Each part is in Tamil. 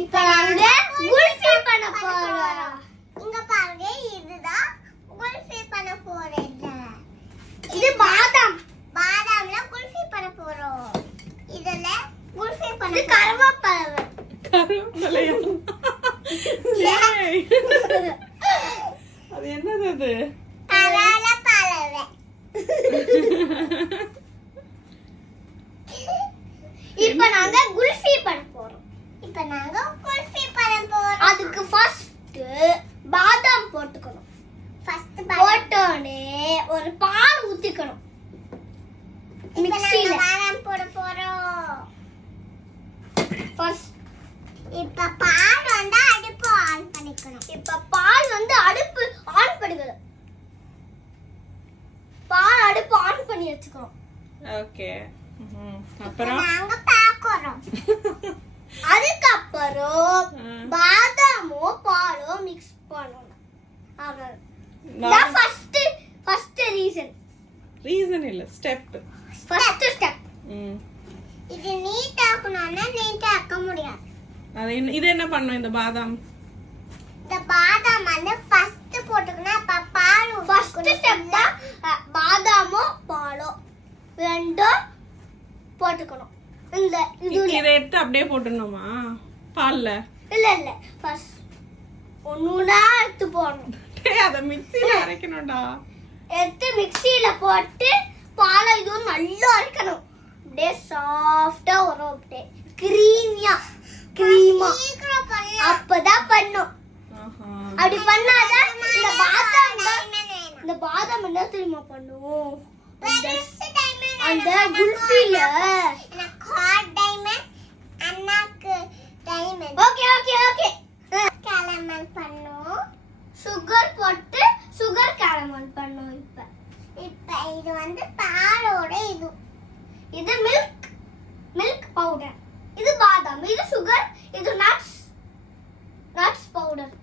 இப்போ நாங்க குல்ஃபி பண்ண போறோம். இங்க பாருங்க, இதுதான் குல்ஃபி பண்ண போறேன். இது பாதாம். பாதாம்ல குல்ஃபி பண்ண போறோம். இதுல குல்ஃபி பண்ண இது கருவேப்பிலை. கருவேப்பிலையா? அது என்னது அது? கருவேப்பிலை. இப்போ நாங்க குல்ஃபி பண்ண போறோம். இப்போ நாங்க குல்ஃபி பண்ண போறோம். அதுக்கு ஃபர்ஸ்ட் பாதாம் போட்டுக்கணும். ஃபர்ஸ்ட் போட்டோனே ஒரு பால் ஊத்திக்கணும். மிக்ஸில பாதாம் போட போறோம். ஃபர்ஸ்ட் இப்ப பால் வந்து அடுப்பு ஆன் பண்ணிக்கணும். இப்ப பால் வந்து அடுப்பு ஆன் பண்ணிக்கணும். பால் அடுப்பு ஆன் பண்ணி வச்சுக்கணும். ஓகே. அப்புறம் நாங்க பாக்குறோம். அதுக்கப்புறம் பாதாமோ பாலோ மிக்ஸ் பண்ணணும். அவ்வளவுதான். ஃபர்ஸ்ட் ரீசன் இல்ல, ஸ்டெப். First step. இது நீட் ஆக்கணும்னா நீட் ஆக்க முடியாது. இது என்ன பண்ணும் இந்த பாதாம்? இந்த பாதாம் வந்து ஃபர்ஸ்ட் போட்டுக்கணும். அப்ப பால் ஃபர்ஸ்ட் ஸ்டெப் தான் பாதாமோ பாலோ ரெண்டும் போட்டுக்கணும். இந்த இதை எடுத்து அப்படியே போட்டுடணுமா பால்ல? இல்ல ஃபர்ஸ்ட் ஒண்ணுனா எடுத்து போடணும். அத மிக்ஸில அரைக்கணும்டா. எடுத்து மிக்ஸில போட்டு பாலை இதுவும் நல்லா அரைக்கணும். அப்படியே சாஃப்டா வரும். அப்படியே கிரீமா அப்பதான் பண்ணும். அப்படி பண்ணாதான் இந்த பாதாம் என்ன தெரியுமா பண்ணும்? அந்த குல்ஃபில ஓகே கேரமல் பண்ணும். சுகர் போட்டு சுகர் கேரமல் பண்ணும். இப்ப இது வந்து பாலோட இது மில்க் பவுடர். இது பாதாம், இது சுகர், இது நட்ஸ் பவுடர்.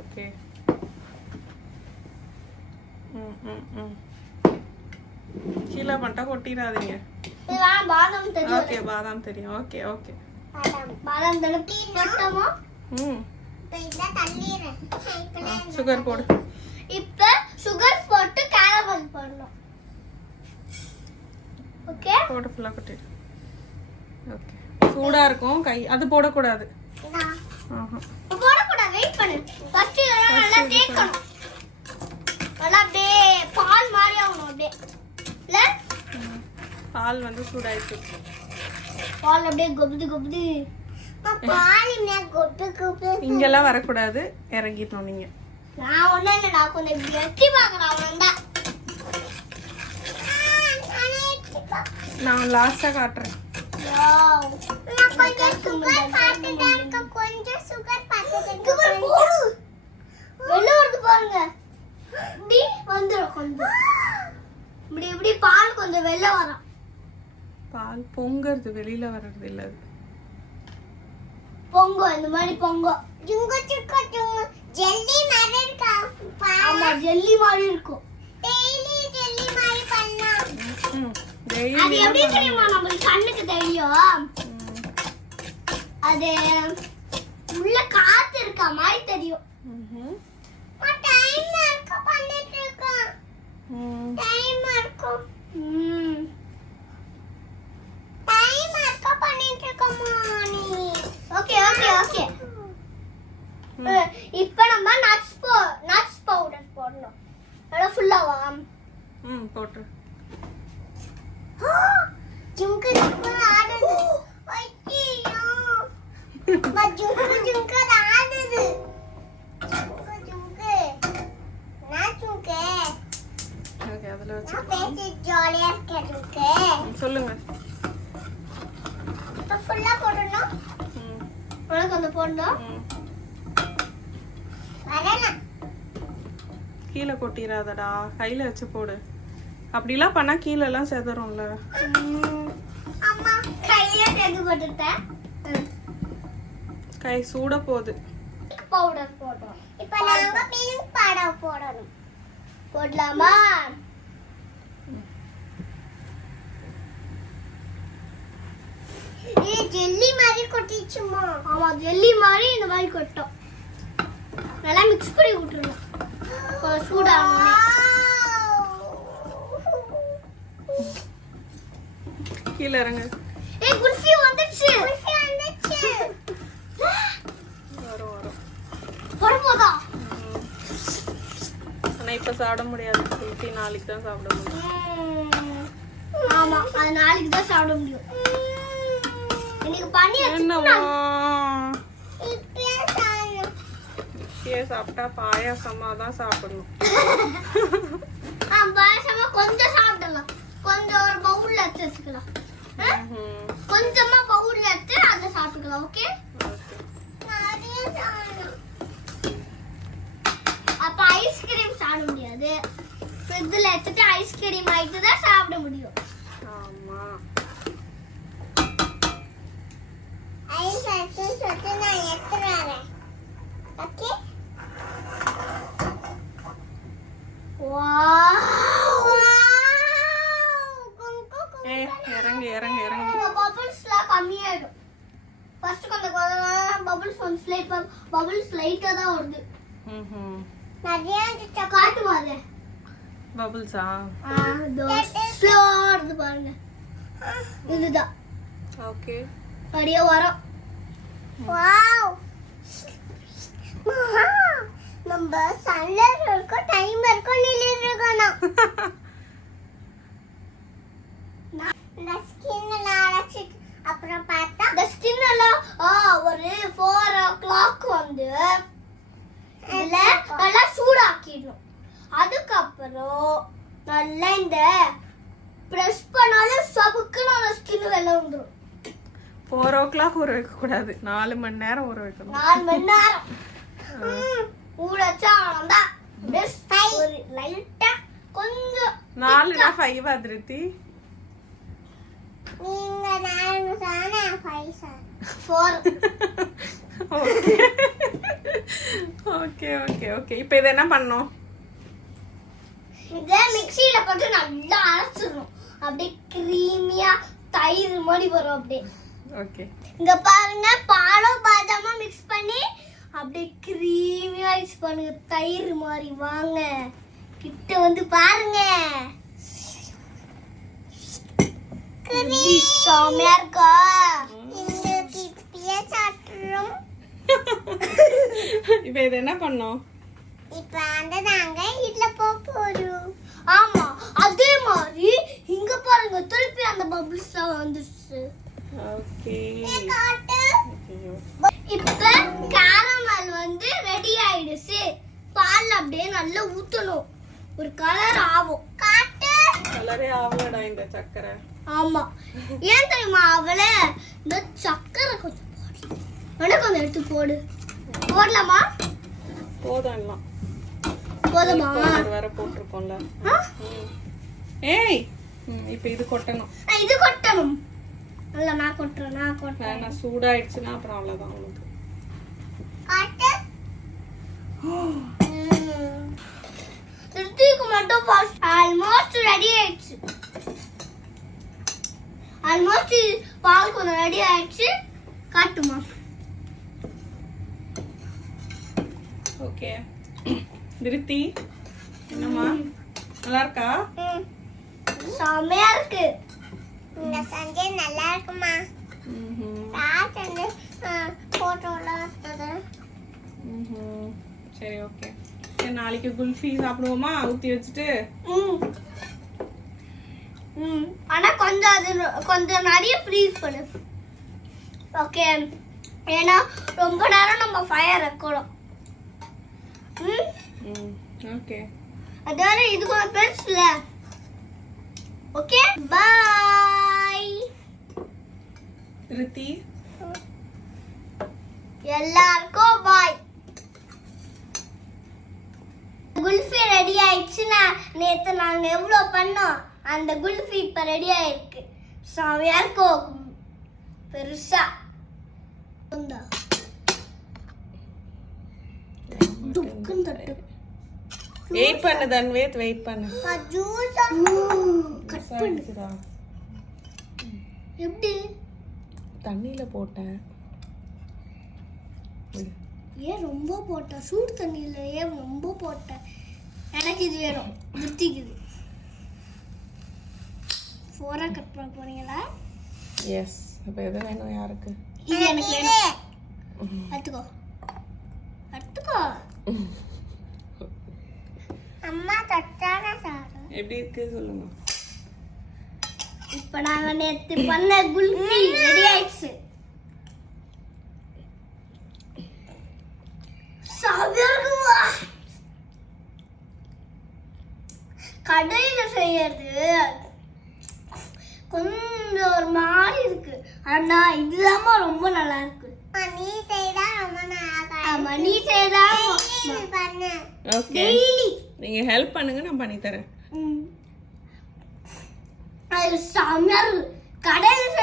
ஓகே. கீழே மட்டும் கொட்டிடாதீங்க. இதுதான் பாதாம் தெரியும். ஓகே, பாதாம் தெரியும். ஓகே. பாதாம் தடுப்பி போட்டோமா? இப்ப இத தள்ளிறேன். சுகர் போடு. இப்ப சுகர் போட்டு கேரமல் போடணும். ஓகே, போடு, ஃபுல்லா கொட்டிடு. ஓகே. சூடா இருக்கும், கை அது போடக்கூடாது. போடக்கூடாது, வெயிட் பண்ணு. ஃபர்ஸ்ட் நல்லா தேய்க்கணும். நல்லா அப்படியே பால் மாதிரி ஆகணும். அப்படியே இல்ல பால் வந்து சூடாயிடுச்சு. பால் அப்படியே கொபுது பால் என்ன கொட்டு இங்கெல்லாம் வரக்கூடாது, இறங்கிட்டோம் நீங்க. நான் ஒண்ணும் இல்லை, நான் கொஞ்சம் இப்படி எட்டி பார்க்குறேன். அவ்வளோதான். நான் லாஸ்டா காட்டுறேன். நான் கொஞ்சம் சுகர் பார்த்துட்டேன். கொஞ்சம் சுகர் பார்த்துட்டேன். வெளில வருது பாருங்க. இப்படி வந்துடும் கொஞ்சம். இப்படி பால் கொஞ்சம் வெளில வரும். பால் பொங்கறது, வெளியில வர்றது இல்ல. பொங்கோ, இந்த மாதிரி பொங்கோ. ஜுங்கு ஜெல்லி மாதிரி இருக்கா? ஆமா, ஜெல்லி மாதிரி இருக்கும். டெய்லி ஜெல்லி மாதிரி பண்ணலாம். அது எப்படி தெரியுமா நம்மளுக்கு கண்ணுக்கு தெரியும்? அது உள்ள காத்து இருக்க மாதிரி தெரியும். டைம் இருக்க பண்ணிட்டு இருக்கேன். டைம் இருக்கும். டைம் இருக்க பண்ணிட்டு இருக்கமா நீ? ஓகே. இப்போ நம்ம நட்ஸ் பவுடர் போடணும். நல்லா ஃபுல்லாவா? போட்டு. ஜுங்கு ஆடுது. ஐயோ, ஜுங்கு ஆடுது. ஜுங்கு நான் ஜுங்கு. ஓகே, அதுல வச்சு நான் பேசி ஜாலியா இருக்கேன். ஜுங்கு சொல்லுங்க. இப்ப ஃபுல்லா போடணும். உனக்கு வந்து போடணும். வரலாம். கீழே கொட்டிராதடா, கையில வச்சு போடு. அப்படிலாம் பண்ணா கீழே எல்லாம் செதறும்ல. அம்மா கையில தேக்கு போட்டுட்டேன். கை சூட போகுது. பவுடர் போடுறோம். இப்போ நாங்க மில்க் பவுடர் போடணும். போடலாமா? கொட்டிச்சுமா. ஆமா ஜெல்லி மாதிரி இந்த மாதிரி கொட்டும். நல்லா மிக்ஸ் பண்ணி விட்டுருணும். சூடாகணும். கீழே இறங்கு. ஏய் குல்ஃபி வந்துச்சு. வரும் வரும். வரப்போதா? ஆனா இப்ப சாப்பிட முடியாது. குல்ஃபி நாளைக்கு தான் சாப்பிட முடியும். ஆமா அது நாளைக்கு தான் சாப்பிட முடியும். இன்னைக்கு பண்ணி என்னவா இப்பயே சாப்பிடணும். இப்பயே சாப்பிட்டா பாயாசமா தான் சாப்பிடணும். பாயசமா கொஞ்சம் சாப்பிடலாம். கொஞ்சம் ஒரு பவுல்ல வச்சுக்கலாம். கொஞ்சமா பவுல்ல எடுத்து அதை சாப்பிட்டுக்கலாம். ஓகே நிறைய சாப்பிடணும். அப்ப ஐஸ்கிரீம் சாப்பிட முடியாது. ஃப்ரிட்ஜ்ல வச்சுட்டு ஐஸ்கிரீம் ஆயிட்டு தான் சாப்பிட முடியும். ஆமா. ஐஸ் ஐஸ் சொட்டு நான் எடுத்துறேன். ஓகே. வாவ் ஏய் இறங்கு இறங்கு இறங்கு. இந்த பபிள்ஸ்லாம் கம்மியாயிடும். ஃபர்ஸ்ட் கொஞ்சம் பபிள்ஸ் வந்து ஸ்லைட் பபிள்ஸ் லைட்டா தான் வருது. நிறைய காட்டுமா அது? பபிள்ஸா? ஸ்லோ வருது பாருங்க. இதுதான். ஓகே. அப்படியே வரும். வாவ். நம்ம சன்ல இருக்க டைம் இருக்கும் நில்லிட்டு இருக்கணும். இந்த ஸ்கின் எல்லாம் அரைச்சு அப்புறம் பார்த்தா இந்த ஸ்கின் எல்லாம் ஒரு 4 o'clock வந்து இதுல நல்லா சூடாக்கிடும். அதுக்கப்புறம் நல்லா இந்த பிரஸ் பண்ணாலும் சபுக்குன்னு அந்த ஸ்கின் வெளில வந்துடும். 4 o'clock ஊற வைக்க கூடாது. 4 மணி நேரம் ஊற வைக்கணும். 4 மணி நேரம் ஊற வச்சா அவ்வளவுதான். ஒரு லைட்டா கொஞ்சம் 4னா 5 அதிருத்தி. நீங்க நான் சொன்னா 5 சார் 4. Okay okay okay. இப்போ இத என்ன பண்ணனும்? இத மிக்ஸில போட்டு நல்லா அரைச்சிடணும். அப்படியே கிரீமியா தயிர் மாதிரி வரும். அப்படியே ஓகே. இங்க பாருங்க பாலும் பாதாமும் மிக்ஸ் பண்ணி அப்படியே கிரீமியா மிக்ஸ் பண்ணுங்க. தயிர் மாதிரி. வாங்க கிட்ட வந்து பாருங்க. செமையா இருக்கா? இந்த கிப்பிய சாப்பிடுறோம். இப்போ இத என்ன பண்ணனும்? இப்ப அந்த நாங்க இதுல போறோம். ஆமா அதே மாதிரி இங்க பாருங்க திருப்பி அந்த பபிள்ஸ்லாம் வந்துச்சு. ஓகே. காட்டு. இப்ப கேரமல் வந்து ரெடி ஆயிடுச்சு. பால் அப்படியே நல்லா ஊத்தணும். ஒரு கலர் ஆகும். காட்டு. கலரே ஆவலடா இந்த சக்கரை. ஆமா ஏன் தெரியுமா அவள இந்த சக்கரை கொஞ்சம் போடு. உனக்கு கொஞ்சம் எடுத்து போடு. போடலாமா? போதும் எல்லாம். போதுமா? வேற போட்டுருக்கோம்ல. ஏய் இப்போ இது கொட்டணும். இது கொட்டணும். இல்ல நான் கொட்டுறேன். நான் சூடாயிடுச்சுனா அப்புறம் அவ்வளவுதான் உங்களுக்கு. காட்டு. திருத்திக்கு மட்டும் ஃபர்ஸ்ட் ஆல்மோஸ்ட் ரெடி ஆயிடுச்சு. ஆல்மோஸ்ட் பால் கொஞ்சம் ரெடி ஆயிடுச்சு. காட்டுமா? ஓகே. திருத்தி என்னம்மா நல்லா இருக்கா? செமையா இருக்கு. இந்த சண்டே நல்லா இருக்குமா? சாப்பிட்டு போட்டோல வந்தது. சரி ஓகே. நாளைக்கு குல்ஃபி சாப்பிடுவோமா ஊத்தி வச்சுட்டு? ஆனா கொஞ்சம் அது கொஞ்சம் நிறைய ஃப்ரீஸ் பண்ணு. ஓகே ஏன்னா ரொம்ப நேரம் நம்ம ஃபயர் வைக்கணும். ஓகே. அதோட இது கொஞ்சம் பெருசுல. Okay bye. ரித்தி எல்லாருக்கும் பாய். குல்ஃபி ரெடி ஆயிடுச்சுன்னா நேத்து நாங்க எவ்வளவு பண்ணோம். அந்த குல்ஃபி இப்ப ரெடி ஆயிருக்கு. செமையா இருக்கும். பெருசா துக்குன்னு தட்டு. வெயிட் பண்ணு தன்வேத், வெயிட் பண்ணு. ஜூஸ் கட் பண்ணு. எப்படி? தண்ணியில போட்டேன். ஏன் ரொம்ப போட்ட சூடு தண்ணியில் ஏன் ரொம்ப போட்ட எனக்கு இது வேணும் திருத்திக்குது 4 கட் பண்ண போறீங்களா எஸ் இப்போ எது வேணும் யாருக்கு இது எனக்கு வேணும் எடுத்துக்கோ எடுத்துக்கோ அம்மா தொட்டான சாப்பிடும். எப்படி இருக்கு சொல்லுங்க இப்போ நாங்க நேத்து பண்ண குல்ஃபி ரெடி ஆயிடுச்சு சாப்பியா இருக்குமா கடையில செய்யறது கொஞ்சம் ஒரு மாதிரி இருக்கு ஆனா இதுதான் ரொம்ப நல்லா இருக்கு நீ செய்தா ரொம்ப நல்லா ஆமா நீ செய்தா பண்ணு. ஓகே டெய்லி நீங்க ஹெல்ப் பண்ணுங்க நான் பண்ணி தரேன் அது செம்மையா இருக்கு கடையில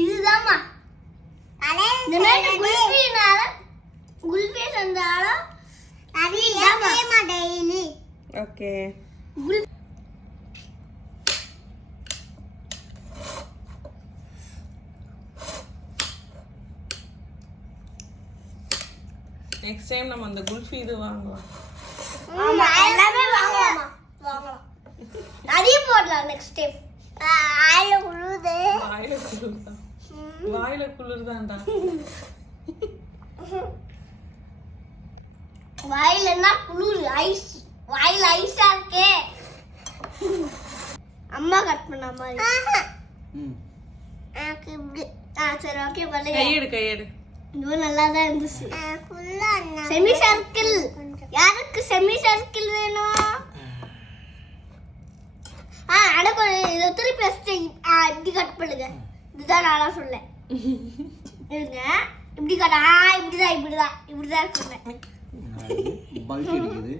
இதுதாம்மா இந்த மாதிரி குல்ஃபினால குல்ஃபி செஞ்சாலும் அது இதாம்மா. ஏமா டெய்லி ஓகே குல் நெக்ஸ்ட் டைம் நம்ம அந்த குல்ஃபி இது வாங்கலாம் ஆமா எல்லாமே வாங்கலாமா வாங்கலாம் நிறைய போடலாம் நெக்ஸ்ட் டைம் ஆயில உழுது. வாயில குளிர்தான் வாயில குளிர்தான்டா வாயிலன்னா குளிர் ஐஸ் வாயில ஐஸா இருக்கே அம்மா கட் பண்ண மாதிரி எனக்கு இப்படி சரி ஓகே பண்ணுங்க கையெடு இதுவும் நல்லா தான் இருந்துச்சு ஃபுல்லா செமி சர்க்கிள் யாருக்கு செமி சர்க்கிள் வேணும் அடக்கு இதை திருப்பி வச்சுட்டு இப்படி கட் பண்ணுங்க இதுதான் நானா சொல்லேன் இருங்க இப்படி கட் இப்படிதான் சொன்னேன் பல்க் அடிக்குது